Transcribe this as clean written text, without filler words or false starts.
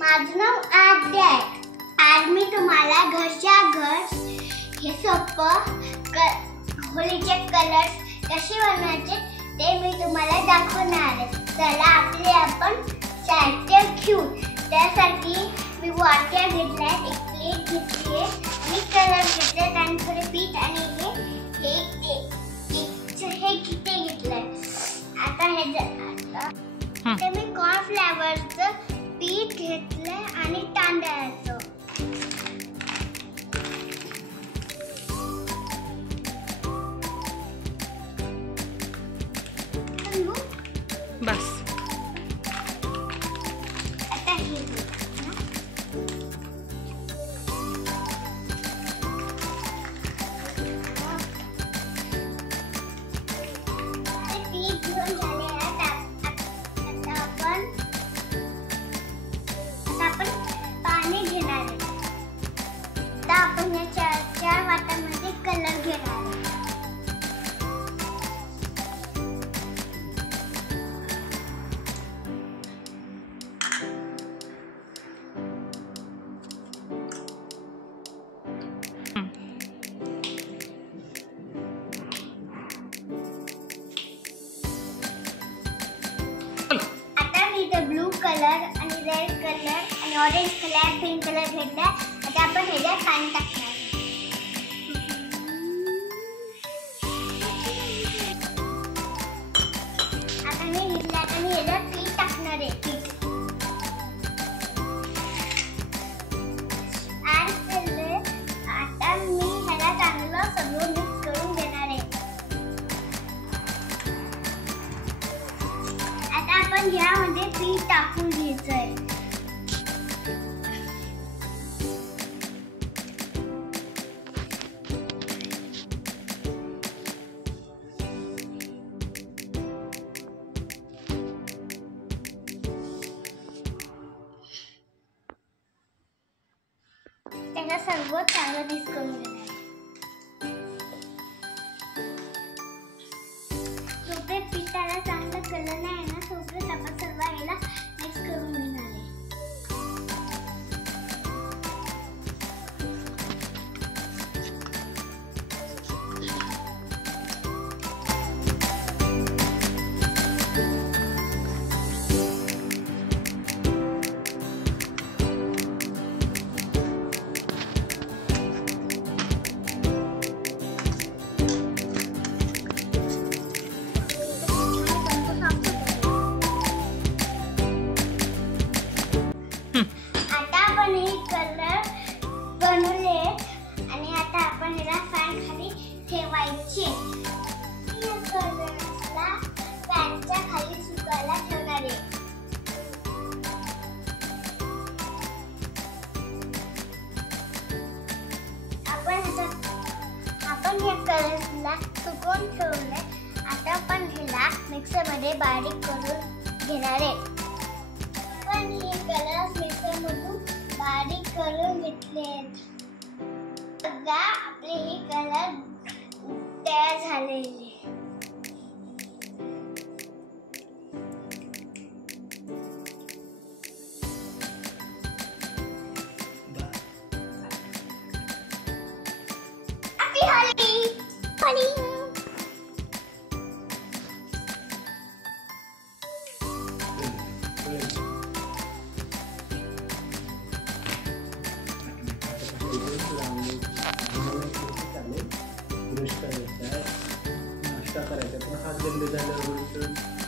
माझं नाव आद्या आहे. आज मी तुम्हाला घरच्या घर हे सोपं होळीचे कलर्स कसे बनवायचे ते मी तुम्हाला दाखवणार आहे. चला आपण साहित्य घेऊ. त्यासाठी मी वाट्या घेतल्या, एक प्लेट घेतली आणि कलर घेतले आणि थोडे पीठ आणि हे किती घेतलंय. आता मी कॉर्नफ्लॉवरचं पीठ घेतलंय आणि तांदळाचं. बस आता हे पीठ घेऊन झाले आता आपण पाणी घेणार आहे. आता आपण या चार वाटांमध्ये कलर घेणार आहे. ब्लू कलर आणि रेड कलर आणि ऑरेंज कलर, पिंक कलर घेतला. आता आपण ह्याच्यात पाणी टाकणार. आता मी घेतला आणि ह्याच्यात पीठ टाकणार आहे. आता मी ह्याला चांगलं सगळं मिक्स करून देणार आहे. आता आपण यामध्ये पीठ टाकून घ्यायचंय. त्याला सर्व चांगलं मिक्स करून घेणार. तोपर्यंत पिठाला चांगला कलर नाही ना, तोपर्यंत आपण सर्व याला मिक्स करून घेणार आहे. आता आपण हे कलर बनवले आणि आता आपण ह्याला फॅन खाली ठेवायचे. या कलर्सला फॅनच्या खाली सुकायला ठेवणार आहे. आपण या कलर्सला सुकवून ठेवले. आता आपण ह्याला मिक्सरमध्ये बारीक करून घेणार आहे. आपण हे कलर्स मिक्सरमधून बारीक करून घेतलेत. बघा आपले हे कलर तयार झालेले. नाश्ता करायचा पण हात गंदे झाल्यावर